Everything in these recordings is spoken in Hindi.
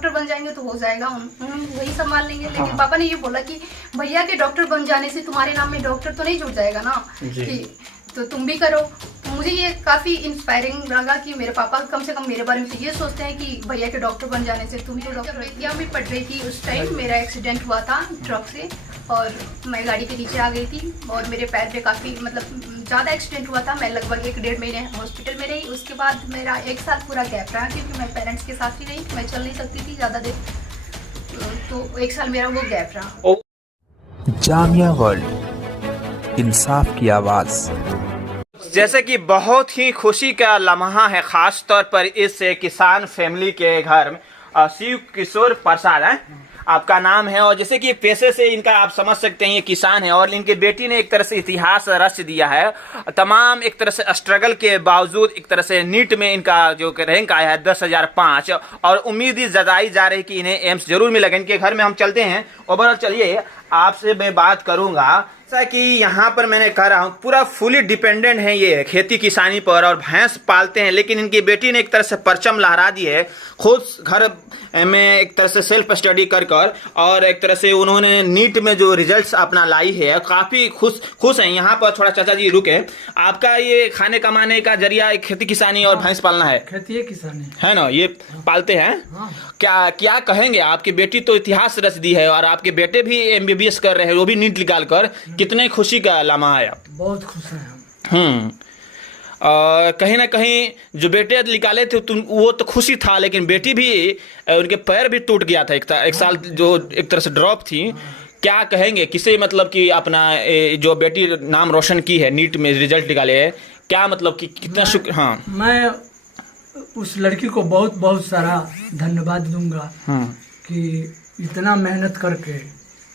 डॉक्टर बन जाएंगे तो हो जाएगा, वही संभाल लेंगे। लेकिन पापा ने ये बोला कि भैया के डॉक्टर बन जाने से तुम्हारे नाम में डॉक्टर तो नहीं जुड़ जाएगा ना, कि तो तुम भी करो। तो मुझे ये काफी इंस्पायरिंग लगा कि मेरे पापा कम से कम मेरे बारे में तो ये सोचते हैं कि भैया के डॉक्टर बन जाने से तुम तो डॉक्टर। बेतिया में पढ़ रही थी उस टाइम, मेरा एक्सीडेंट हुआ था ट्रक से और मैं गाड़ी के नीचे आ गई थी और मेरे पैर पे काफ़ी मतलब ज़्यादा एक्सीडेंट हुआ था। मैं लगभग 1-1.5 महीने हॉस्पिटल में रही। उसके बाद मेरा 1 साल पूरा गैप रहा क्योंकि मैं पेरेंट्स के साथ ही रही, मैं चल नहीं सकती थी ज़्यादा देर, तो 1 साल मेरा वो गैप रहा। जामिया वर्ल्ड, इंसाफ की आवाज़। जैसे कि बहुत ही खुशी का लम्हा है, ख़ास तौर पर इस किसान फैमिली के घर में। शिव किशोर प्रसाद है आपका नाम है, और जैसे कि पेशे से इनका आप समझ सकते हैं ये किसान है, और इनकी बेटी ने एक तरह से इतिहास रच दिया है। तमाम एक तरह से स्ट्रगल के बावजूद एक तरह से नीट में इनका जो रैंक आया है 10,005, और उम्मीद ही जताई जा रही कि इन्हें एम्स जरूर मिलेगा। इनके घर में हम चलते हैं। ओवरऑल चलिए आपसे मैं बात करूंगा। जैसा कि यहाँ पर मैंने कह रहा हूँ पूरा फुली डिपेंडेंट है ये खेती किसानी पर, और भैंस पालते हैं। लेकिन इनकी बेटी ने एक तरह से परचम लहरा दी है, खुद घर में एक तरह से सेल्फ स्टडी कर और एक तरह से उन्होंने नीट में जो रिजल्ट्स अपना लाई है, काफ़ी खुश हैं। यहाँ पर थोड़ा चाचा जी रुके, आपका ये खाने कमाने का जरिया खेती किसानी और भैंस पालना है? खेती किसानी है ना, ये पालते हैं। क्या कहेंगे? आपकी बेटी तो इतिहास रच दी है और आपके बेटे भी MBBS कर रहे हैं, वो भी नीट निकाल कर। कितने खुशी का लम्हा है? बहुत खुश हैं हम। कहीं ना कहीं जो बेटे निकाले थे तुम, वो तो खुशी था, लेकिन बेटी भी, उनके पैर भी टूट गया था एक साल जो एक तरह से ड्रॉप थी। क्या कहेंगे किसे, मतलब कि अपना जो बेटी नाम रोशन की है, नीट में रिजल्ट निकाले है, क्या मतलब कि कितना शुक्र। हाँ, मैं उस लड़की को बहुत बहुत सारा धन्यवाद दूंगा कि इतना मेहनत करके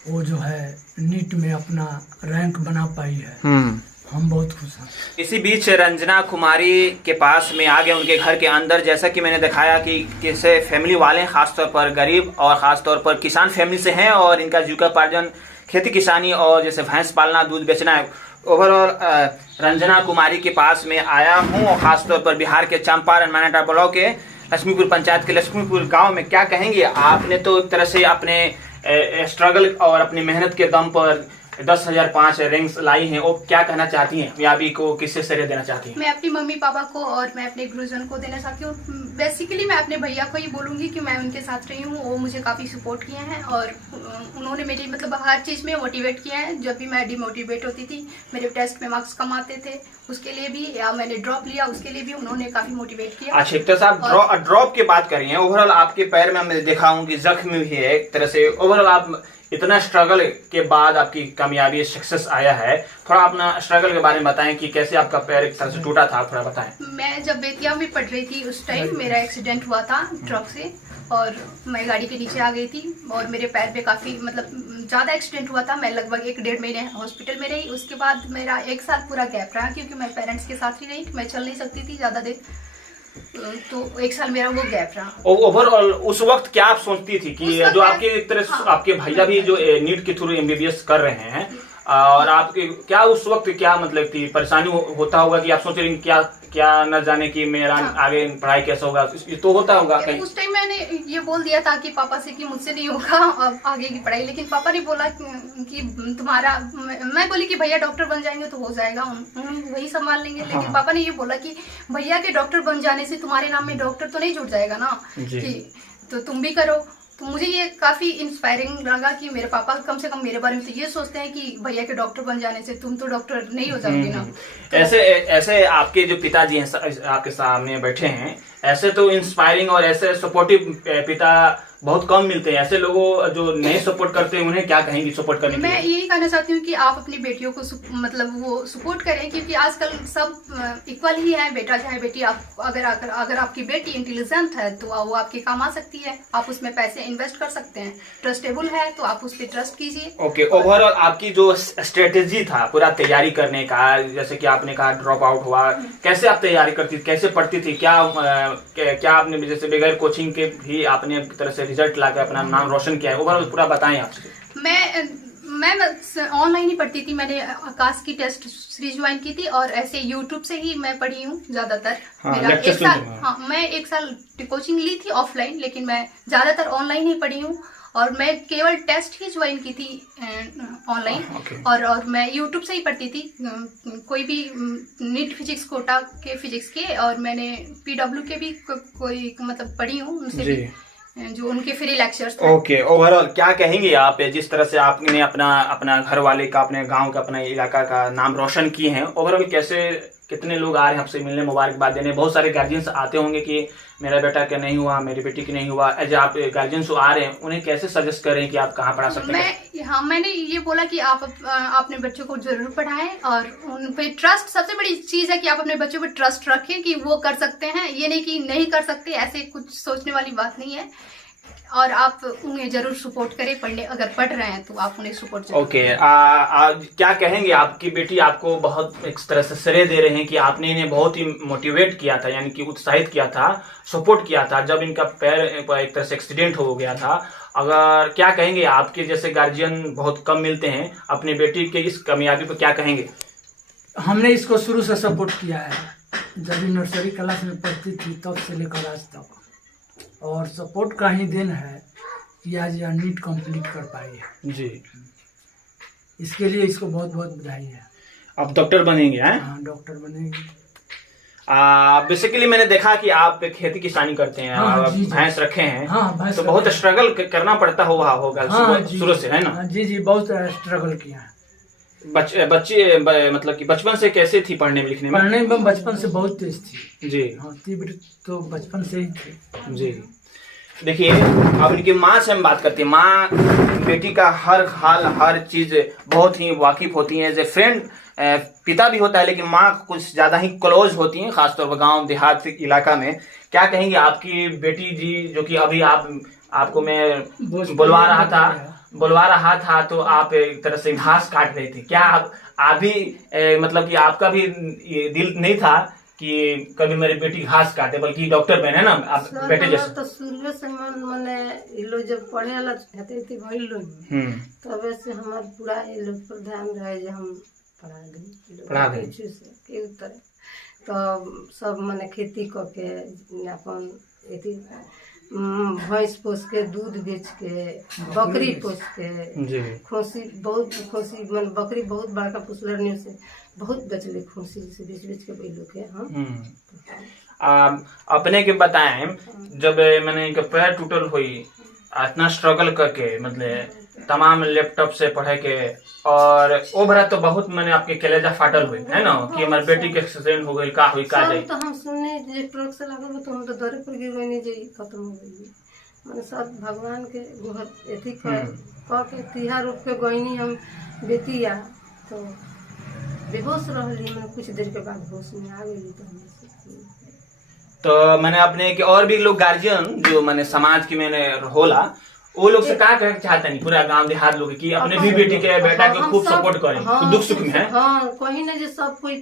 वो जो है नीट में अपना रैंक बना पाई है। हम बहुत खुश हैं। इसी बीच रंजना कुमारी के पास में आ गए, उनके घर के अंदर। जैसा कि मैंने दिखाया कि कैसे फैमिली वाले हैं, खासतौर पर गरीब और ख़ासतौर पर किसान फैमिली से हैं, और इनका जीविकोपार्जन खेती किसानी और जैसे भैंस पालना, दूध बेचना है। ओवरऑल रंजना कुमारी के पास में आया हूँ, खासतौर पर बिहार के चंपारण मानेटा ब्लॉक के लक्ष्मीपुर पंचायत के लक्ष्मीपुर गाँव में। क्या कहेंगे? आपने तो एक तरह से अपने स्ट्रगल और अपनी मेहनत के दम पर 10,005 रैंक्स लाई हैं, वो क्या कहना चाहती हैं? कामयाबी को किससे श्रेय देना चाहती हैं? मैं अपनी मम्मी पापा को और मैं अपने गुरुजन को देना चाहती हूँ। बेसिकली मैं अपने भैया को ही बोलूँगी कि मैं उनके साथ रही हूँ, वो मुझे काफ़ी सपोर्ट किए हैं और उन्होंने मेरी मतलब हर चीज़ में मोटिवेट किया है। जब भी मैं डिमोटिवेट होती थी, मेरे टेस्ट में मार्क्स कम आते थे, उसके लिए भी, या मैंने ड्रॉप लिया उसके लिए भी उन्होंने काफ़ी मोटिवेट किया। अच्छा, तो साहब ड्रॉप की बात करी है। ओवरऑल आपके पैर में मैं देखा हूँ कि जख्म भी है एक तरह से। ओवरऑल आप इतना स्ट्रगल के बाद आपकी कामयाबी सक्सेस आया है, थोड़ा अपना स्ट्रगल के बारे में बताएं कि कैसे आपका पैर एक तरह से टूटा था, थोड़ा बताएं। मैं जब बेतिया में पढ़ रही थी उस टाइम मेरा एक्सीडेंट हुआ था ट्रक से और मैं गाड़ी के नीचे आ गई थी और मेरे पैर पे काफ़ी मतलब ज़्यादा एक्सीडेंट हुआ था। मैं लगभग 1-1.5 महीने हॉस्पिटल में रही। उसके बाद मेरा 1 साल पूरा गैप रहा क्योंकि मैं पेरेंट्स के साथ ही रही, मैं चल नहीं सकती थी ज़्यादा देर, तो 1 साल मेरा वो गैप रहा। ओवरऑल उस वक्त क्या आप सोचती थी कि जो आपके एक तरह से आपके भैया भी जो नीट के थ्रू MBBS कर रहे हैं, और आपके क्या उस वक्त क्या मतलब थी परेशानी होता होगा कि आप सोच रहे हैं क्या न जाने कि मेरा आगे पढ़ाई कैसा होगा, तो होता होगा कहीं? उस टाइम मैंने ये बोल दिया था कि पापा से कि मुझसे नहीं होगा आगे की पढ़ाई, लेकिन पापा ने बोला कि तुम्हारा, मैं बोली कि भैया डॉक्टर बन जाएंगे तो हो जाएगा, वही संभाल लेंगे। लेकिन पापा ने ये बोला कि भैया के डॉक्टर बन जाने से तुम्हारे नाम में डॉक्टर तो नहीं जुड़ जाएगा ना, कि तो तुम भी करो। तो मुझे ये काफ़ी इंस्पायरिंग लगा कि मेरे पापा कम से कम मेरे बारे में तो ये सोचते हैं कि भैया के डॉक्टर बन जाने से तुम तो डॉक्टर नहीं हो जाओगे ना। ऐसे आपके जो पिताजी हैं आपके सामने बैठे हैं, ऐसे तो इंस्पायरिंग और ऐसे सपोर्टिव पिता बहुत कम मिलते हैं। ऐसे लोगों जो नहीं सपोर्ट करते हैं उन्हें क्या कहेंगी सपोर्ट करने के लिए? मैं यही कहना चाहती हूँ कि आप अपनी बेटियों को मतलब वो सपोर्ट करें, क्योंकि आजकल सब इक्वल ही है, बेटा चाहे बेटी। आप अगर आपकी बेटी इंटेलिजेंट है तो वो आपके काम आ सकती है, आप उसमें पैसे इन्वेस्ट कर सकते हैं, ट्रस्टेबल है तो आप उस पर ट्रस्ट कीजिए। ओके, ओवरऑल आपकी जो स्ट्रेटेजी था पूरा तैयारी करने का, जैसे कि आपने कहा ड्रॉप आउट हुआ, कैसे आप तैयारी करती थी, कैसे पढ़ती थी, क्या आपने जैसे बगैर कोचिंग के भी आपने तरह से रिजल्ट लाकर अपना नाम रोशन किया है? ओवरऑल पूरा बताएं आप। मैं ऑनलाइन ही पढ़ती थी। मैंने आकाश की टेस्ट सीरीज ज्वाइन की थी और ऐसे यूट्यूब से ही मैं पढ़ी हूँ ज्यादातर। मेरा एक साल, हाँ, मैं 1 साल कोचिंग ली थी ऑफलाइन, लेकिन मैं ज्यादातर ऑनलाइन ही पढ़ी हूँ। और मैं केवल टेस्ट ही ज्वाइन की थी ऑनलाइन। और मैं यूट्यूब से ही पढ़ती थी, कोई भी नीट फिजिक्स कोटा के फिजिक्स के, और मैंने पीडब्ल्यू के भी कोई मतलब पढ़ी हूँ उनसे भी, जो उनके फ्री लेक्चर्स। ओके, ओवरऑल क्या कहेंगे आप, जिस तरह से आपने अपना घर वाले का, अपने गांव का, अपने इलाका का नाम रोशन किए हैं, ओवरऑल कैसे, कितने लोग आ रहे हैं आपसे मिलने, मुबारकबाद देने? बहुत सारे गार्जियंस आते होंगे कि मेरा बेटा का नहीं हुआ, मेरी बेटी की नहीं हुआ। एज आप गार्जियंस आ रहे हैं, उन्हें कैसे सजेस्ट करें कि आप कहाँ पढ़ा सकते हैं? मैंने ये बोला कि आप अपने बच्चों को जरूर पढ़ाएं, और उन पे ट्रस्ट, सबसे बड़ी चीज है कि आप अपने बच्चों पे ट्रस्ट रखें कि वो कर सकते हैं, ये नहीं कि नहीं कर सकते, ऐसे कुछ सोचने वाली बात नहीं है। और आप उन्हें जरूर सपोर्ट करें, पढ़ने अगर पढ़ रहे हैं तो आप उन्हें सपोर्ट जरूर। ओके, क्या कहेंगे, आपकी बेटी आपको बहुत एक तरह से श्रेय दे रहे हैं कि आपने इन्हें बहुत ही मोटिवेट किया था, यानी कि उत्साहित किया था, सपोर्ट किया था जब इनका पैर एक तरह से एक्सीडेंट हो गया था। अगर क्या कहेंगे, आपके जैसे गार्जियन बहुत कम मिलते हैं, अपनी बेटी के इस कामयाबी पर क्या कहेंगे? हमने इसको शुरू से सपोर्ट किया है, जब भी नर्सरी क्लास में पढ़ती थी तब से लेकर आज तक, और सपोर्ट का ही देन है कि आज यह नीट कंप्लीट कर पाई है जी। इसके लिए इसको बहुत बहुत बधाई है। आप डॉक्टर बनेंगे हैं? हाँ, डॉक्टर बनेंगे। बेसिकली मैंने देखा कि आप खेती किसानी करते हैं, हाँ, भैंस रखे हैं। हाँ, भैंस तो बहुत स्ट्रगल करना पड़ता होगा हाँ, शुरू से, है ना? हाँ, जी, बहुत स्ट्रगल किया है। बच्चे मतलब कि बचपन से कैसे थी पढ़ने में लिखने में? पढ़ने में बचपन से बहुत तेज थी जी। हाँ, तीव्र तो बचपन से ही थी जी। देखिए, अब इनकी माँ से हम बात करते हैं। माँ बेटी का हर हाल, हर चीज बहुत ही वाकिफ होती है। एज ए फ्रेंड, पिता भी होता है, लेकिन माँ कुछ ज्यादा ही क्लोज होती हैं, खासतौर पर गांव देहात इलाका में। क्या कहेंगे आपकी बेटी जी, जो कि अभी आपको मैं बुलवा रहा था तो आप एक तरह से घास काट रहे थे, क्या आप भी मतलब कि आपका भी ये दिल नहीं था कि कभी मेरी बेटी घास काटे, बल्कि डॉक्टर बने, है ना आप बेटे जैसे? तो शुरू से मैंने ये लोग जब पढ़े वाला रहते थे वही लोग, तब से हमारे पूरा ये लोग पर ध्यान रहे जो हम पढ़ा दें के तरह। तो सब मैंने खेती करके अपन भैंस पोस के, दूध बेच के, बकरी पोस के, खोसी मैंने बकरी बहुत बड़का पोसलर से बहुत बचले, खोसी से बेच के बैलो के हम। अपने के बताएं, जब मैंने इनका पैर टूटल हुई, इतना स्ट्रगल करके, मतलब तमाम लैपटॉप से पढ़े के, और वो भरा तो बहुत मैंने आपके कलेजा फाटल हुई, है ना, कि हमारे बेटी के एक्सीडेंट हो गई, का हुई का जाई। तो हम सुनने जे ट्रक से लागल तो हम तो दरे पर गिर गई, जे खत्म हो गई। मैंने सब भगवान के गुहर एथी कह के तिहार रूप के गईनी हम बेटिया, तो बेहोश रहली। मैंने कुछ देर के बाद होश में आ गई। तो मैंने अपने के और भी लोग गार्जियन जो मैंने समाज की मैंने होला, वो लोग से क्या कहना चाहते नहीं, पूरा गांव देहात लोग, कि अपने भी बेटी के बेटा को खूब सपोर्ट करें, दुख सुख में है। हाँ, कहीं ना जो सब कोई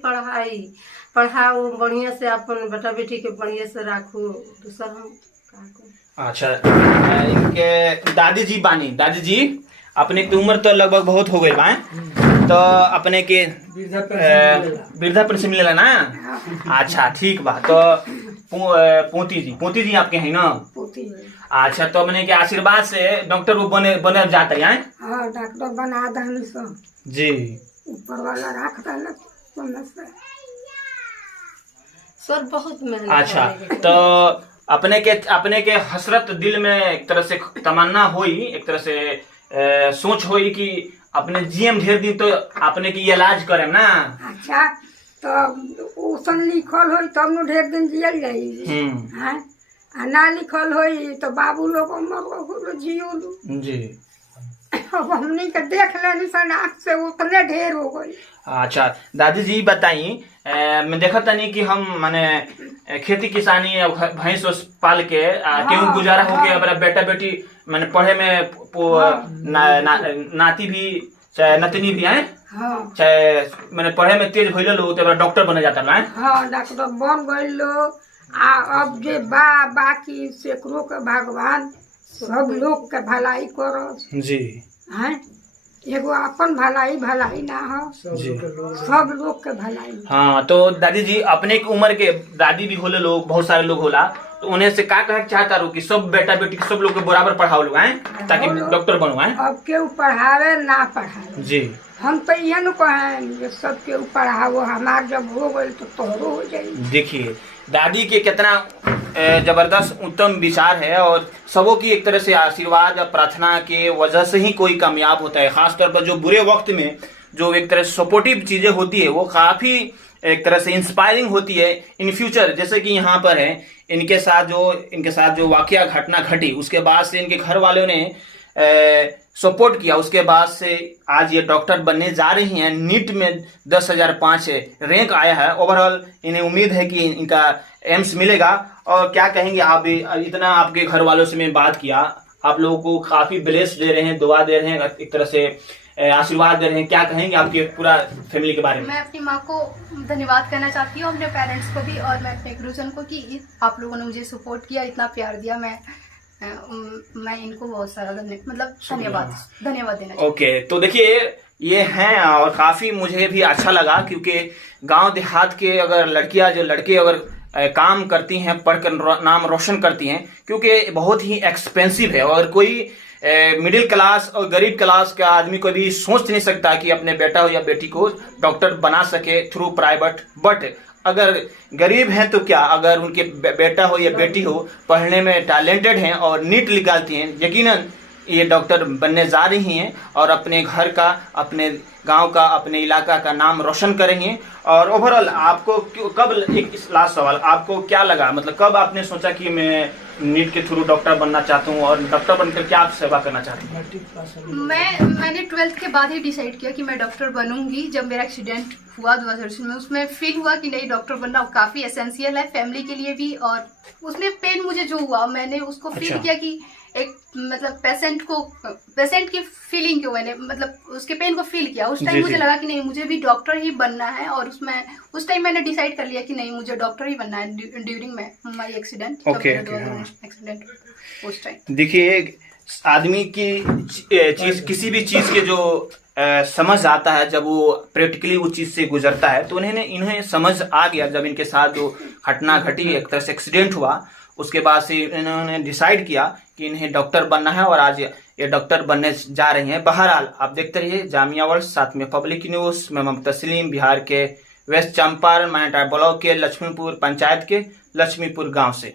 पढ़ाओ बढ़िया से, अपन बेटा बेटी के बढ़िया से राखो। दूसरा हम क्या। अच्छा, इनके दादी जी बानी, दादी जी अपने की उम्र तो लगभग बहुत हो गई बा, तो अपने के वृद्धा पेंशन मिलेला ना? अच्छा, ठीक बा। तो पोती जी आपके हैं ना? अच्छा, तो मैंने के आशीर्वाद से डॉक्टर वो बने जाता है? हाँ, डॉक्टर बना दहन जी, ऊपर वाला रख दहन सर, बहुत मेहनत। अच्छा, तो अपने के हसरत दिल में एक तरह से तमन्ना हुई, एक तरह से सोच हुई कि अपने जीएम ढेर दिन तो अपने की इलाज करे ना। अच्छा, तो उसन लिखल होई तब न ढेर दिन जियल जाई, ना लिखल होई तो बाबू लोग जियो जी। अब हमने के देख लेनी सन आँख से, उतने ढेर हो गई। अच्छा, दादी जी बताई, मैं देखा था नहीं कि हम माने खेती किसानी भैंस पाल के क्यों गुजारा हो गया, मेरा बेटा बेटी मैंने पढ़े में नाती भी चाहे नतनी भी है, चाहे मैंने पढ़े में तेज भइल लो तो डॉक्टर बने जाता है। हाँ, डॉक्टर बन गई लो। अब जे बाकी सैकड़ों के भगवान सब लोग के भलाई करो जी। हैं, एगो अपन भलाई भलाई ना हो, जी सब लोग के भलाई। हाँ, तो दादी जी अपने की उम्र के दादी भी होले लोग, बहुत सारे लोग होला, तो उन्हें से का कहे चाहता रू कि सब बेटा बेटी सब लोग के बराबर पढ़ाओ लोग हैं ताकि डॉक्टर बनो हैं। अब केहू पढ़ावे ना पढ़ावे, जी हम तो यह न कहें सब केहू पढ़ावो, हमार जब हो गई तो तोहरो हो जाई। देखिए दादी के कितना जबरदस्त उत्तम विचार है, और सबों की एक तरह से आशीर्वाद और प्रार्थना के वजह से ही कोई कामयाब होता है। खासतौर पर जो बुरे वक्त में जो एक तरह से सपोर्टिव चीजें होती है वो काफी एक तरह से इंस्पायरिंग होती है इन फ्यूचर। जैसे कि यहाँ पर है इनके साथ जो वाकया घटना घटी, उसके बाद से इनके घर वालों ने सपोर्ट किया, उसके बाद से आज ये डॉक्टर बनने जा रही हैं। नीट में 10,005 रैंक आया है। ओवरऑल इन्हें उम्मीद है कि इनका एम्स मिलेगा। और क्या कहेंगे आप भी, इतना आपके घर वालों से मैं बात किया, आप लोगों को काफी ब्लेस दे रहे हैं, दुआ दे रहे हैं, एक तरह से आशीर्वाद दे रहे हैं, क्या कहेंगे आपके पूरा फैमिली के बारे में? मैं अपनी माँ को धन्यवाद कहना चाहती हूँ, अपने पेरेंट्स को भी, और मैं अपने गुरुजन को कि आप लोगों ने मुझे सपोर्ट किया, इतना प्यार दिया। मैं इनको बहुत सारा धन्यवाद देना चाहती ओके, तो देखिए ये हैं, और काफी मुझे भी अच्छा लगा, क्योंकि गांव देहात के अगर लड़कियां जो लड़के अगर काम करती हैं, पढ़कर नाम रोशन करती हैं, क्योंकि बहुत ही एक्सपेंसिव है, और कोई मिडिल क्लास और गरीब क्लास का आदमी को भी सोच नहीं सकता कि अपने बेटा हो या बेटी को डॉक्टर बना सके थ्रू प्राइवेट। बट अगर गरीब हैं तो क्या, अगर उनके बेटा हो या बेटी हो पढ़ने में टैलेंटेड हैं और नीट निकालती हैं, यकीनन ये डॉक्टर बनने जा रही हैं और अपने घर का, अपने गांव का, अपने इलाका का नाम रोशन करेंगे। और ओवरऑल आपको कब, एक लास्ट सवाल, आपको क्या लगा, मतलब कब आपने सोचा कि मैं नीट के थ्रू डॉक्टर बनना चाहता हूँ, और डॉक्टर बनकर क्या आप सेवा करना चाहती हूँ? मैंने 12th के बाद ही डिसाइड किया कि मैं डॉक्टर बनूंगी। जब मेरा एक्सीडेंट हुआ 2000 में, उसमें फील हुआ कि नहीं, डॉक्टर बनना काफी एसेंशियल है फैमिली के लिए भी। और उसमें पेन मुझे जो हुआ, मैंने उसको फील किया कि एक पेशेंट की फीलिंग को मैंने उसके पेन को फील किया। उस टाइम मुझे लगा कि नहीं, मुझे भी डॉक्टर ही बनना है। और उस टाइम मैंने डिसाइड कर लिया कि नहीं, मुझे डॉक्टर ही बनना है ड्यूरिंग माय एक्सीडेंट। एक्सीडेंट उस टाइम देखिए आदमी की किसी भी चीज के जो समझ आता है, जब वो प्रैक्टिकली उस चीज से गुजरता है, तो इन्हें समझ आ गया। जब इनके साथ जो घटना घटी, एक तरह से एक्सीडेंट हुआ, उसके बाद से इन्होंने डिसाइड किया कि इन्हें डॉक्टर बनना है, और आज ये डॉक्टर बनने जा रही हैं। बहरहाल आप देखते रहिए जामिया वर्ल्ड, साथ में पब्लिक न्यूज। मैं मोहम्मद तस्लीम, बिहार के वेस्ट चंपारण मानेटा ब्लॉक के लक्ष्मीपुर पंचायत के लक्ष्मीपुर गांव से।